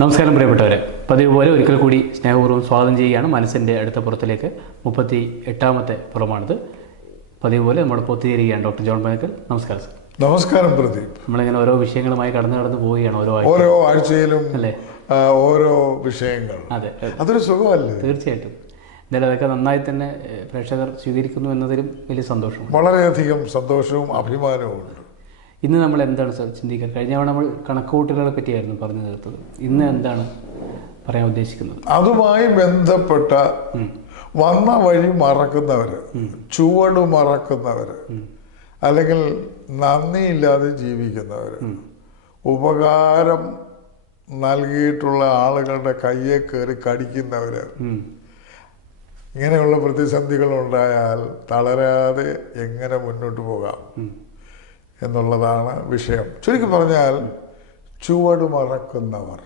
നമസ്കാരം പ്രിയപ്പെട്ടവരെ. പതിവ് പോലെ ഒരിക്കൽ കൂടി സ്നേഹപൂർവം സ്വാഗതം ചെയ്യുകയാണ്. മനസ്സിന്റെ അടുത്ത പുറത്തിലേക്ക് മുപ്പത്തി എട്ടാമത്തെ പുറമാണിത്. പതിവ് പോലെ നമ്മൾ ഒത്തുചേരുകയാണ് ഡോക്ടർ ജോൺ പനക്കൽ നമസ്കാരം സർ. നമസ്കാരം പ്രദീപ്. നമ്മളിങ്ങനെ ഓരോ വിഷയങ്ങളുമായി കടന്നു കടന്നു പോവുകയാണ് ഓരോ ഓരോ ആഴ്ചയിലും അല്ലേ? ഓരോ വിഷയങ്ങൾ. അതെ. അതൊരു സുഖമല്ലേ? തീർച്ചയായിട്ടും. എന്തായാലും അതൊക്കെ നന്നായി തന്നെ പ്രേക്ഷകർ സ്വീകരിക്കുന്നു എന്നതിലും വലിയ സന്തോഷം വളരെയധികം സന്തോഷവും അഭിമാനവും ഉണ്ട് ഇന്ന് നമ്മൾ എന്താണ് സർ ചിന്തിക്കുക കഴിഞ്ഞ തവണ നമ്മൾ കണക്കുകൂട്ടലുകളെ പറ്റിയായിരുന്നു പറഞ്ഞു തീർത്തത്. ഇന്ന് എന്താണ് പറയാൻ ഉദ്ദേശിക്കുന്നത്? അതുമായി ബന്ധപ്പെട്ട വന്ന വഴി മറക്കുന്നവര് ചുവട് മറക്കുന്നവര് അല്ലെങ്കിൽ നന്ദിയില്ലാതെ ജീവിക്കുന്നവര് ഉപകാരം നൽകിയിട്ടുള്ള ആളുകളുടെ കയ്യെ കയറി കടിക്കുന്നവര് ഇങ്ങനെയുള്ള പ്രതിസന്ധികൾ ഉണ്ടായാൽ തളരാതെ എങ്ങനെ മുന്നോട്ട് പോകാം? എന്നുള്ളതാണ് വിഷയം. ചുരുക്കി പറഞ്ഞാൽ ചുവട് മറക്കുന്നവർ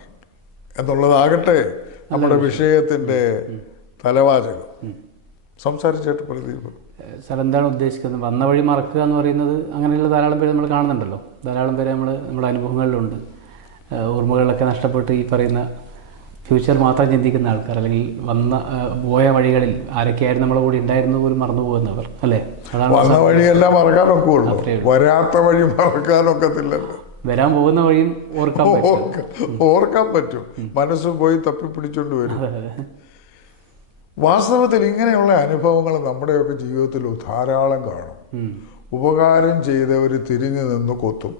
എന്നുള്ളതാകട്ടെ നമ്മുടെ വിഷയത്തിന്റെ തലവാചകം. സംസാരിച്ചിട്ട് പ്രദീപ് സാർ എന്താണ് ഉദ്ദേശിക്കുന്നത്? വന്ന വഴി മറക്കുക എന്ന് പറയുന്നത് അങ്ങനെയുള്ള ധാരാളം പേര് നമ്മൾ കാണുന്നുണ്ടല്ലോ. ധാരാളം പേര് നമ്മൾ നമ്മുടെ അനുഭവങ്ങളിലുണ്ട്. ഓർമ്മകളിലൊക്കെ നഷ്ടപ്പെട്ട് ഈ പറയുന്ന ഫ്യൂച്ചർ മാത്രം ചിന്തിക്കുന്ന ആൾക്കാർ അല്ലെങ്കിൽ വന്ന പോയ വഴികളിൽ ആരൊക്കെയായിരുന്നു നമ്മുടെ കൂടെ ഉണ്ടായിരുന്നു പോലും മറന്നു പോകുന്നവർ അല്ലേ? വന്ന വഴിയെല്ലാം മറക്കാനൊക്കെ ഉള്ളൂ. വരാത്ത വഴി മറക്കാനൊക്കത്തില്ലല്ലോ. വരാൻ പോകുന്ന വഴിയും ഓർക്കാൻ പറ്റും. ഓർക്കാൻ പറ്റും. മനസ്സ് പോയി തപ്പി പിടിച്ചോണ്ട് വരും വാസ്തവത്തിൽ ഇങ്ങനെയുള്ള അനുഭവങ്ങൾ നമ്മുടെയൊക്കെ ജീവിതത്തിൽ ധാരാളം കാണും. ഉപകാരം ചെയ്തവർ തിരിഞ്ഞു നിന്ന് കൊത്തും.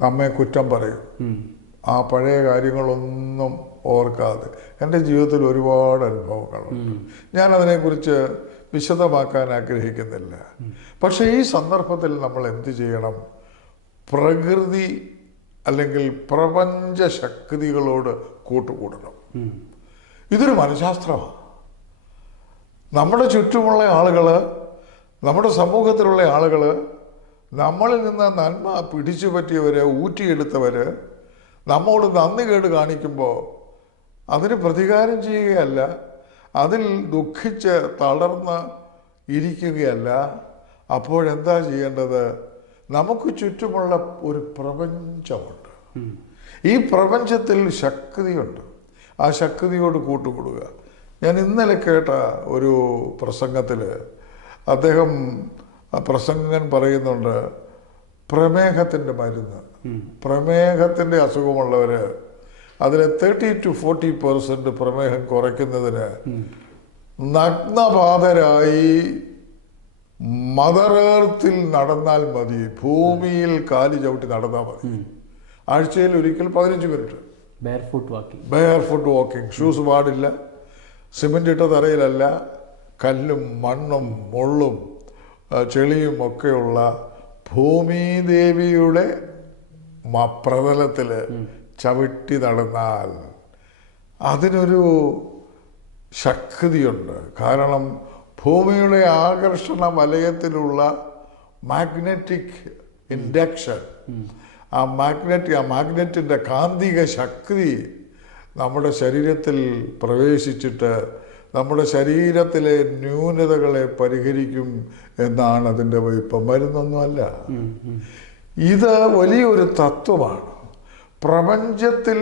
നമ്മെ കുറ്റം പറയും. ആ പഴയ കാര്യങ്ങളൊന്നും ഓർക്കാതെ എന്റെ ജീവിതത്തിൽ ഒരുപാട് അനുഭവങ്ങളുണ്ട് ഞാൻ അതിനെക്കുറിച്ച് വിശദമാക്കാൻ ആഗ്രഹിക്കുന്നില്ല. പക്ഷേ ഈ സന്ദർഭത്തിൽ നമ്മൾ എന്ത് ചെയ്യണം? പ്രകൃതി അല്ലെങ്കിൽ പ്രപഞ്ച ശക്തികളോട് കൂട്ടുകൂടണം. ഇതൊരു മനഃശാസ്ത്രമാണ്. നമ്മുടെ ചുറ്റുമുള്ള ആളുകൾ നമ്മുടെ സമൂഹത്തിലുള്ള ആളുകൾ നമ്മളിൽ നിന്ന് നന്മ പിടിച്ചു പറ്റിയവർ ഊറ്റിയെടുത്തവര് നമ്മോട് നന്ദി കേട് കാണിക്കുമ്പോൾ അതിന് പ്രതികാരം ചെയ്യുകയല്ല അതിൽ ദുഃഖിച്ച് തളർന്ന് ഇരിക്കുകയല്ല. അപ്പോഴെന്താ ചെയ്യേണ്ടത്? നമുക്ക് ചുറ്റുമുള്ള ഒരു പ്രപഞ്ചമുണ്ട്. ഈ പ്രപഞ്ചത്തിൽ ശക്തിയുണ്ട്. ആ ശക്തിയോട് കൂട്ടുകൂടുക. ഞാൻ ഇന്നലെ കേട്ട ഒരു പ്രസംഗത്തിൽ അദ്ദേഹം പ്രസംഗൻ പറയുന്നുണ്ട് പ്രമേഹത്തിന്റെ മരുന്ന്. പ്രമേഹത്തിന്റെ അസുഖമുള്ളവർ അതിലെ തേർട്ടി ടു ഫോർട്ടി പെർസെന്റ് പ്രമേഹം കുറയ്ക്കുന്നതിന് നഗ്നപാതരായി മദർ ഏർത്തിൽ നടന്നാൽ മതി. ഭൂമിയിൽ കാലി ചവിട്ടി നടന്നാൽ മതി. ആഴ്ചയിൽ ഒരിക്കൽ പതിനഞ്ച് minute. Bare foot walking bare walking shoes പാടില്ല. സിമെന്റ് ഇട്ട തറയിലല്ല. കല്ലും മണ്ണും മുള്ളും ചെളിയും ഒക്കെയുള്ള ഭൂമിദേവിയുടെ പ്രതലത്തിൽ ചവിട്ടി നടന്നാൽ അതിനൊരു ശക്തിയുണ്ട്. കാരണം ഭൂമിയുടെ ആകർഷണ വലയത്തിലുള്ള മാഗ്നറ്റിക് ഇൻഡക്ഷൻ ആ മാഗ്നറ്റ് ആ മാഗ്നറ്റിന്റെ കാന്തിക ശക്തി നമ്മുടെ ശരീരത്തിൽ പ്രവേശിച്ചിട്ട് നമ്മുടെ ശരീരത്തിലെ ന്യൂനതകളെ പരിഹരിക്കും എന്നാണ് അതിന്റെ വൈപ്പം. മരുന്നൊന്നുമല്ല. ഇത് വലിയൊരു തത്വമാണ്. പ്രപഞ്ചത്തിൽ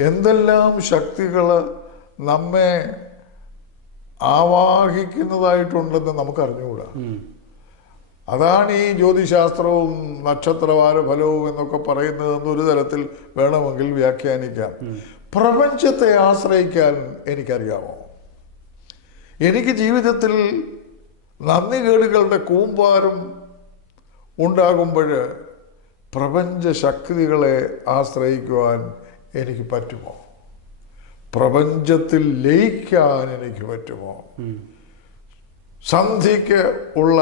എന്തെല്ലാം ശക്തികൾ നമ്മെ ആവാഹിക്കുന്നതായിട്ടുണ്ടെന്ന് നമുക്കറിഞ്ഞുകൂടാ. അതാണ് ഈ ജ്യോതിശാസ്ത്രവും നക്ഷത്രവാര ഫലവും എന്നൊക്കെ പറയുന്നതെന്ന് ഒരു തരത്തിൽ വേണമെങ്കിൽ വ്യാഖ്യാനിക്കാം. പ്രപഞ്ചത്തെ ആശ്രയിക്കാൻ എനിക്കറിയാമോ? എനിക്ക് ജീവിതത്തിൽ നന്ദി കേടുകളുടെ കൂമ്പാരം ഉണ്ടാകുമ്പോൾ പ്രപഞ്ച ശക്തികളെ ആശ്രയിക്കുവാൻ എനിക്ക് പറ്റുമോ? പ്രപഞ്ചത്തിൽ ലയിക്കാൻ എനിക്ക് പറ്റുമോ? സന്ധ്യയ്ക്ക് ഉള്ള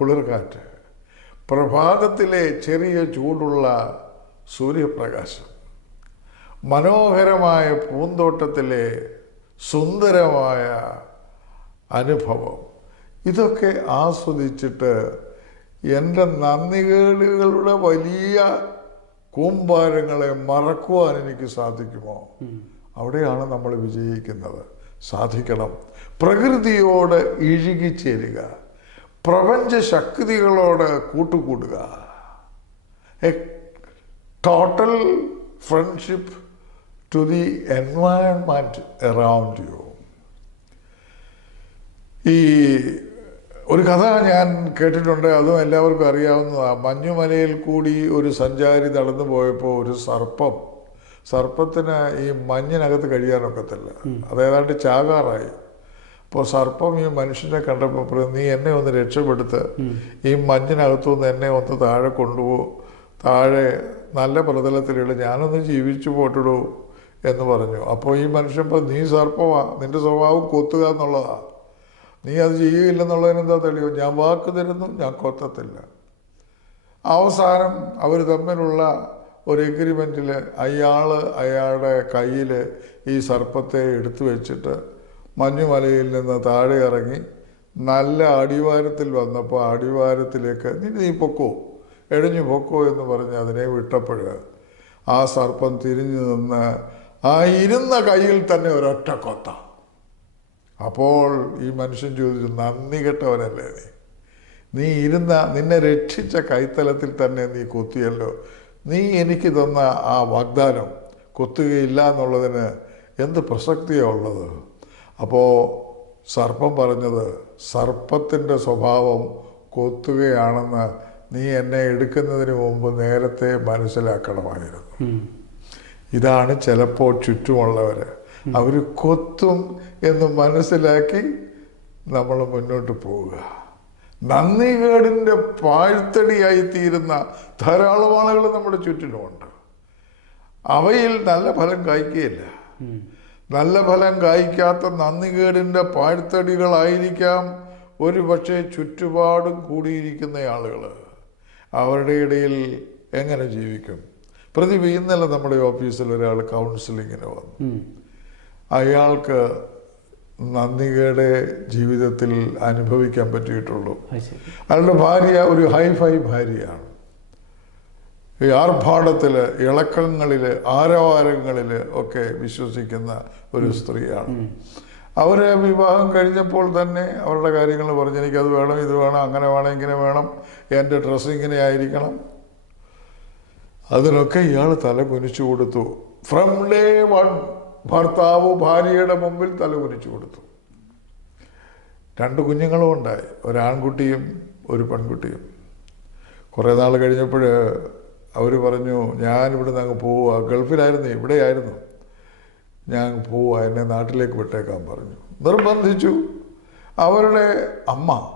കുളിർകാറ്റ് പ്രഭാതത്തിലെ ചെറിയ ചൂടുള്ള സൂര്യപ്രകാശം മനോഹരമായ പൂന്തോട്ടത്തിലെ സുന്ദരമായ അനുഭവം. ഇതൊക്കെ ആസ്വദിച്ചിട്ട് എന്റെ നന്ദികേടുകളുടെ വലിയ കൂമ്പാരങ്ങളെ മറക്കുവാൻ എനിക്ക് സാധിക്കുമോ? അവിടെയാണ് നമ്മൾ വിജയിക്കുന്നത്. സാധിക്കണം. പ്രകൃതിയോട് ഇഴുകിച്ചേരുക പ്രപഞ്ച ശക്തികളോട് കൂട്ടുകൂടുക. A total friendship to the environment around you ഈ ഒരു കഥ ഞാൻ കേട്ടിട്ടുണ്ട് അതും എല്ലാവർക്കും അറിയാവുന്നതാണ് മഞ്ഞുമലയിൽ കൂടി ഒരു സഞ്ചാരി നടന്നു പോയപ്പോൾ ഒരു സർപ്പം സർപ്പത്തിന് ഈ മഞ്ഞിനകത്ത് കഴിയാനൊക്കത്തില്ല. അത് ഏതാണ്ട് ചാകാറായി. അപ്പോൾ സർപ്പം ഈ മനുഷ്യനെ കണ്ടപ്പോൾ പറയും നീ എന്നെ ഒന്ന് രക്ഷപ്പെടുത്ത്. ഈ മഞ്ഞിനകത്തു നിന്ന് എന്നെ ഒന്ന് താഴെ കൊണ്ടുപോകും താഴെ നല്ല പ്രതലത്തിലുള്ള ഞാനൊന്ന് ജീവിച്ചു പോട്ടിടൂ. എന്ന് പറഞ്ഞു. അപ്പോൾ ഈ മനുഷ്യൻ പറഞ്ഞു നീ സർപ്പമാ നിന്റെ സ്വഭാവം കൊത്തുക എന്നുള്ളതാ. നീ അത് ചെയ്യുകയില്ലെന്നുള്ളതിനെന്താ തെളിവ്? ഞാൻ വാക്ക് തരുന്നു ഞാൻ കൊത്തത്തില്ല. അവസാനം അവർ തമ്മിലുള്ള ഒരു എഗ്രിമെന്റിൽ അയാൾ അയാളുടെ കയ്യിൽ ഈ സർപ്പത്തെ എടുത്തു വെച്ചിട്ട് മഞ്ഞുമലയിൽ നിന്ന് താഴെ ഇറങ്ങി നല്ല അടിവാരത്തിൽ വന്നപ്പോൾ അടിവാരത്തിലേക്ക് നീ നീ പൊക്കോ എഴിഞ്ഞു പൊക്കോ എന്ന് പറഞ്ഞ് അതിനെ വിട്ടപ്പോഴ് ആ സർപ്പം തിരിഞ്ഞു നിന്ന് ആ ഇരുന്ന കയ്യിൽ തന്നെ ഒരൊറ്റ കൊത്ത. അപ്പോൾ ഈ മനുഷ്യൻ ചോദിച്ചു നന്ദി കെട്ടവനല്ലേ നീ? നീ ഇരുന്ന നിന്നെ രക്ഷിച്ച കൈത്തലത്തിൽ തന്നെ നീ കൊത്തിയല്ലോ. നീ എനിക്ക് തന്ന ആ വാഗ്ദാനം കൊത്തുകയില്ല എന്നുള്ളതിന് എന്ത് പ്രസക്തിയാണ് ഉള്ളത്? അപ്പോൾ സർപ്പം പറഞ്ഞത് സർപ്പത്തിന്റെ സ്വഭാവം കൊത്തുകയാണെന്ന് നീ എന്നെ എടുക്കുന്നതിന് മുമ്പ് നേരത്തെ മനസ്സിലാക്കണമായിരുന്നു. ഇതാണ് ചിലപ്പോൾ ചുറ്റുമുള്ളവർ. അവർ കൊത്തും എന്ന് മനസ്സിലാക്കി നമ്മൾ മുന്നോട്ട് പോവുക. നന്ദികേടിന്റെ പാഴ്ത്തടിയായി തീരുന്ന ധാരാളം ആളുകൾ നമ്മുടെ ചുറ്റിനുമുണ്ട് അവയിൽ നല്ല ഫലം കായ്ക്കുകയില്ല. നല്ല ഫലം കായ്ക്കാത്ത നന്ദികേടിന്റെ പാഴ്ത്തടികളായിരിക്കാം ഒരു പക്ഷേ ചുറ്റുപാടും കൂടിയിരിക്കുന്ന ആളുകൾ. അവരുടെ ഇടയിൽ എങ്ങനെ ജീവിക്കും? പ്രതിഭ ഇന്നലെ നമ്മുടെ ഓഫീസിൽ ഒരാൾ കൗൺസിലിങ്ങിന് വന്നു. അയാൾക്ക് നന്ദികയുടെ ജീവിതത്തിൽ അനുഭവിക്കാൻ പറ്റിയിട്ടുള്ളൂ. അയാളുടെ ഭാര്യ ഒരു ഹൈഫൈ ഭാര്യയാണ്. ഈ ആർഭാടത്തിൽ ഇളക്കങ്ങളിൽ ആരവാരങ്ങളിൽ ഒക്കെ വിശ്വസിക്കുന്ന ഒരു സ്ത്രീയാണ്. അവരെ വിവാഹം കഴിഞ്ഞപ്പോൾ തന്നെ അവരുടെ കാര്യങ്ങൾ പറഞ്ഞ് എനിക്കത് വേണം ഇത് വേണം അങ്ങനെ വേണം ഇങ്ങനെ വേണം എന്റെ ഡ്രസ്സ് ഇങ്ങനെ ആയിരിക്കണം. അതിനൊക്കെ ഇയാൾ തല കുനിച്ചു കൊടുത്തു. ഫ്രം ഡേ വൺ ഭർത്താവ് ഭാര്യയുടെ മുമ്പിൽ തല കുനിച്ചു കൊടുത്തു. രണ്ട് കുഞ്ഞുങ്ങളും ഉണ്ടായി. ഒരാൺകുട്ടിയും ഒരു പെൺകുട്ടിയും. കുറേ നാൾ കഴിഞ്ഞപ്പോൾ അവർ പറഞ്ഞു ഞാൻ ഇവിടുന്ന് അങ്ങ് പോവുക. ഗൾഫിലായിരുന്നു ഇവിടെയായിരുന്നു. ഞാൻ പോവുക. എന്നെ നാട്ടിലേക്ക് വിട്ടേക്കാൻ പറഞ്ഞു. നിർബന്ധിച്ചു. അവരുടെ അമ്മ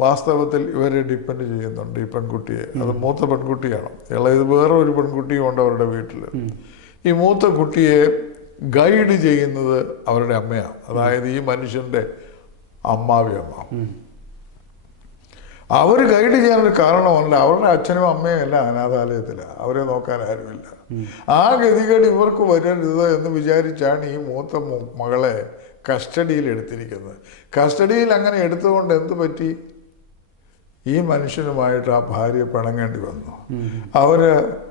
വാസ്തവത്തിൽ ഇവരെ ഡിപ്പെൻഡ് ചെയ്യുന്നുണ്ട് ഈ പെൺകുട്ടിയെ. അത് മൂത്ത പെൺകുട്ടിയാണ്. ഇളയത് വേറെ ഒരു പെൺകുട്ടിയും ഉണ്ട് അവരുടെ വീട്ടിൽ ഈ മൂത്ത കുട്ടിയെ ഗൈഡ് ചെയ്യുന്നത് അവരുടെ അമ്മയാണ്. അതായത് ഈ മനുഷ്യന്റെ അമ്മാവി അമ്മ. അവർ ഗൈഡ് ചെയ്യാനൊരു കാരണമല്ല. അവരുടെ അച്ഛനും അമ്മയും എല്ലാം അനാഥാലയത്തിലാണ് അവരെ നോക്കാൻ ആരുമില്ല. ആ ഗതികേട് ഇവർക്ക് വരരുത് എന്ന് വിചാരിച്ചാണ് ഈ മൂത്ത മകളെ കസ്റ്റഡിയിൽ എടുത്തിരിക്കുന്നത് കസ്റ്റഡിയിൽ അങ്ങനെ എടുത്തുകൊണ്ട് എന്ത് പറ്റി? ഈ മനുഷ്യനുമായിട്ട് ആ ഭാര്യ പിണങ്ങേണ്ടി വന്നു. അവർ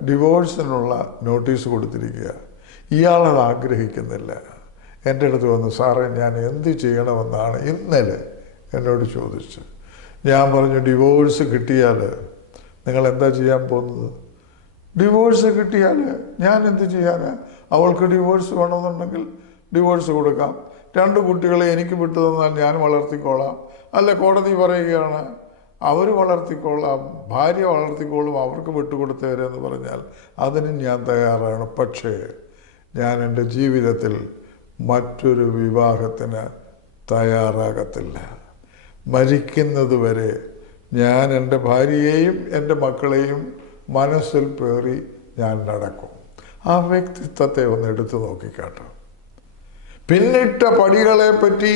ഡിവോഴ്സിനുള്ള നോട്ടീസ് കൊടുത്തിരിക്കുക. ഇയാളത് ആഗ്രഹിക്കുന്നില്ല. എന്റെ അടുത്ത് വന്നു സാറേ ഞാൻ എന്ത് ചെയ്യണമെന്നാണ് ഇന്നലെ എന്നോട് ചോദിച്ചത് ഞാൻ പറഞ്ഞു ഡിവോഴ്സ് കിട്ടിയാൽ നിങ്ങൾ എന്താ ചെയ്യാൻ പോകുന്നത്? ഡിവോഴ്സ് കിട്ടിയാൽ ഞാൻ എന്ത് ചെയ്യാനാ? അവൾക്ക് ഡിവോഴ്സ് വേണമെന്നുണ്ടെങ്കിൽ ഡിവോഴ്സ് കൊടുക്കാം. രണ്ട് കുട്ടികളെ എനിക്ക് വിട്ടു തന്നാൽ ഞാൻ വളർത്തിക്കോളാം. അല്ല കോടതി പറയുകയാണ് അവർ വളർത്തിക്കോളാം ഭാര്യ വളർത്തിക്കോളും അവർക്ക് വിട്ടുകൊടുത്തവരെന്ന് പറഞ്ഞാൽ അതിനും ഞാൻ തയ്യാറാണ്. പക്ഷേ ഞാൻ എന്റെ ജീവിതത്തിൽ മറ്റൊരു വിവാഹത്തിന് തയ്യാറാകത്തില്ല. മരിക്കുന്നത് വരെ ഞാൻ എന്റെ ഭാര്യയെയും എന്റെ മക്കളെയും മനസ്സിൽ പേറി ഞാൻ നടക്കും. ആ വ്യക്തിത്വത്തെ ഒന്ന് എടുത്തു നോക്കിക്കാട്ടോ. പിന്നിട്ട പടികളെ പറ്റി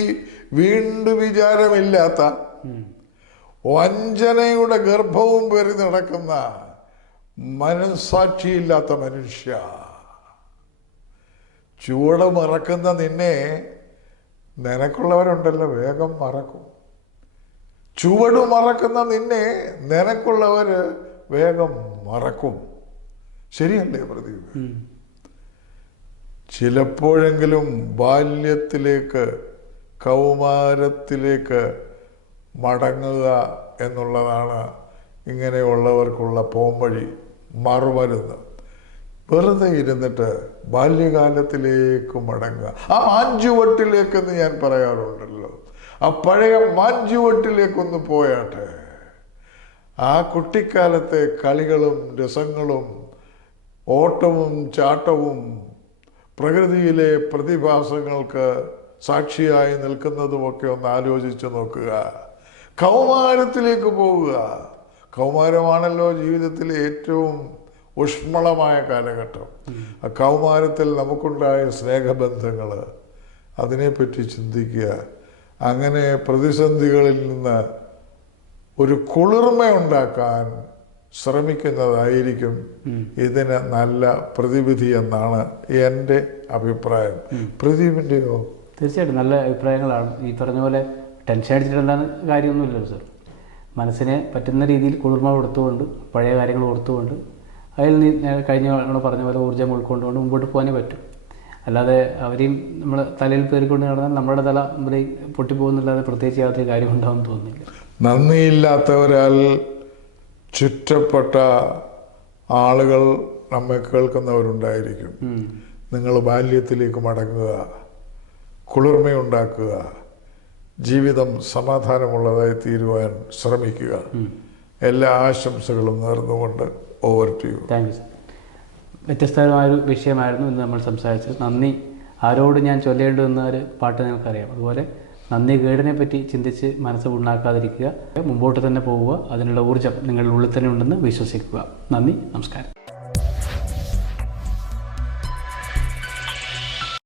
വീണ്ടും വിചാരമില്ലാത്ത വഞ്ചനയുടെ ഗർഭവും പേറി നടക്കുന്ന മനസാക്ഷിയില്ലാത്ത മനുഷ്യ. ചുവട് മറക്കുന്ന നിന്നെ നിനക്കുള്ളവരുണ്ടല്ലോ വേഗം മറക്കും. ചുവട് മറക്കുന്ന നിന്നെ നിനക്കുള്ളവർ വേഗം മറക്കും. ശരിയല്ലേ പ്രദീപ്. ചിലപ്പോഴെങ്കിലും ബാല്യത്തിലേക്ക് കൗമാരത്തിലേക്ക് മടങ്ങുക എന്നുള്ളതാണ് ഇങ്ങനെയുള്ളവർക്കുള്ള പോംവഴി മറുമരുന്ന് വെറുതെ ഇരുന്നിട്ട് ബാല്യകാലത്തിലേക്ക് മടങ്ങുക. ആ മാഞ്ചുവട്ടിലേക്കെന്ന് ഞാൻ പറയാറുണ്ടല്ലോ. ആ പഴയ മാഞ്ചുവട്ടിലേക്കൊന്ന് പോയാട്ടെ. ആ കുട്ടിക്കാലത്തെ കളികളും രസങ്ങളും ഓട്ടവും ചാട്ടവും പ്രകൃതിയിലെ പ്രതിഭാസങ്ങൾക്ക് സാക്ഷിയായി നിൽക്കുന്നതുമൊക്കെ ഒന്ന് ആലോചിച്ച് നോക്കുക. കൗമാരത്തിലേക്ക് പോവുക കൗമാരമാണല്ലോ ജീവിതത്തിലെ ഏറ്റവും ഊഷ്മളമായ കാലഘട്ടം. ആ കൗമാരത്തിൽ നമുക്കുണ്ടായ സ്നേഹബന്ധങ്ങൾ അതിനെപ്പറ്റി ചിന്തിക്കുക. അങ്ങനെ പ്രതിസന്ധികളിൽ നിന്ന് ഒരു കുളിർമ ഉണ്ടാക്കാൻ ശ്രമിക്കുന്നതായിരിക്കും ഇതിന് നല്ല പ്രതിവിധി എന്നാണ് എന്റെ അഭിപ്രായം. പ്രദീപിന്റെയോ തീർച്ചയായിട്ടും നല്ല അഭിപ്രായങ്ങളാണ്. ഈ പറഞ്ഞ പോലെ ടെൻഷൻ അടിച്ചിട്ടുണ്ടാകുന്ന കാര്യമൊന്നുമില്ല സർ മനസ്സിനെ പറ്റുന്ന രീതിയിൽ കുളിർമ കൊടുത്തുകൊണ്ട് പഴയ കാര്യങ്ങൾ കൊടുത്തുകൊണ്ട് അതിൽ നിന്ന് കഴിഞ്ഞ തവണ പറഞ്ഞ പോലെ ഊർജം ഉൾക്കൊണ്ടുകൊണ്ട് മുമ്പോട്ട് പോകാനേ പറ്റും. അല്ലാതെ അവരെയും നമ്മൾ തലയിൽ പേറിക്കൊണ്ട് നടന്നാൽ നമ്മുടെ തല ഇവിടെ പൊട്ടിപ്പോകുന്നില്ലാതെ പ്രത്യേകിച്ച് യാതൊരു കാര്യം ഉണ്ടാവും തോന്നുന്നില്ല. നന്ദിയില്ലാത്തവരാൽ ചുറ്റപ്പെട്ട ആളുകൾ നമ്മെ കേൾക്കുന്നവരുണ്ടായിരിക്കും. നിങ്ങൾ ബാല്യത്തിലേക്ക് മടങ്ങുക കുളിർമയുണ്ടാക്കുക ജീവിതം സമാധാനമുള്ളതായി തീരുവാൻ ശ്രമിക്കുക. എല്ലാ ആശംസകളും നേർന്നുകൊണ്ട് over to you thank you വ്യത്യസ്തമായൊരു വിഷയമായിരുന്നു ഇന്ന് നമ്മൾ സംസാരിച്ചത്. നന്ദി. ആരോട് ഞാൻ ചൊല്ലേണ്ടുവെന്ന ഒരു പാട്ട് നിങ്ങൾക്കറിയാം. അതുപോലെ നന്ദി കേടിനെ പറ്റി ചിന്തിച്ച് മനസ്സ് ഉണ്ടാക്കാതിരിക്കുക മുമ്പോട്ട് തന്നെ പോവുക. അതിനുള്ള ഊർജം നിങ്ങളുടെ ഉള്ളിൽ തന്നെ ഉണ്ടെന്ന് വിശ്വസിക്കുക. നന്ദി. നമസ്കാരം.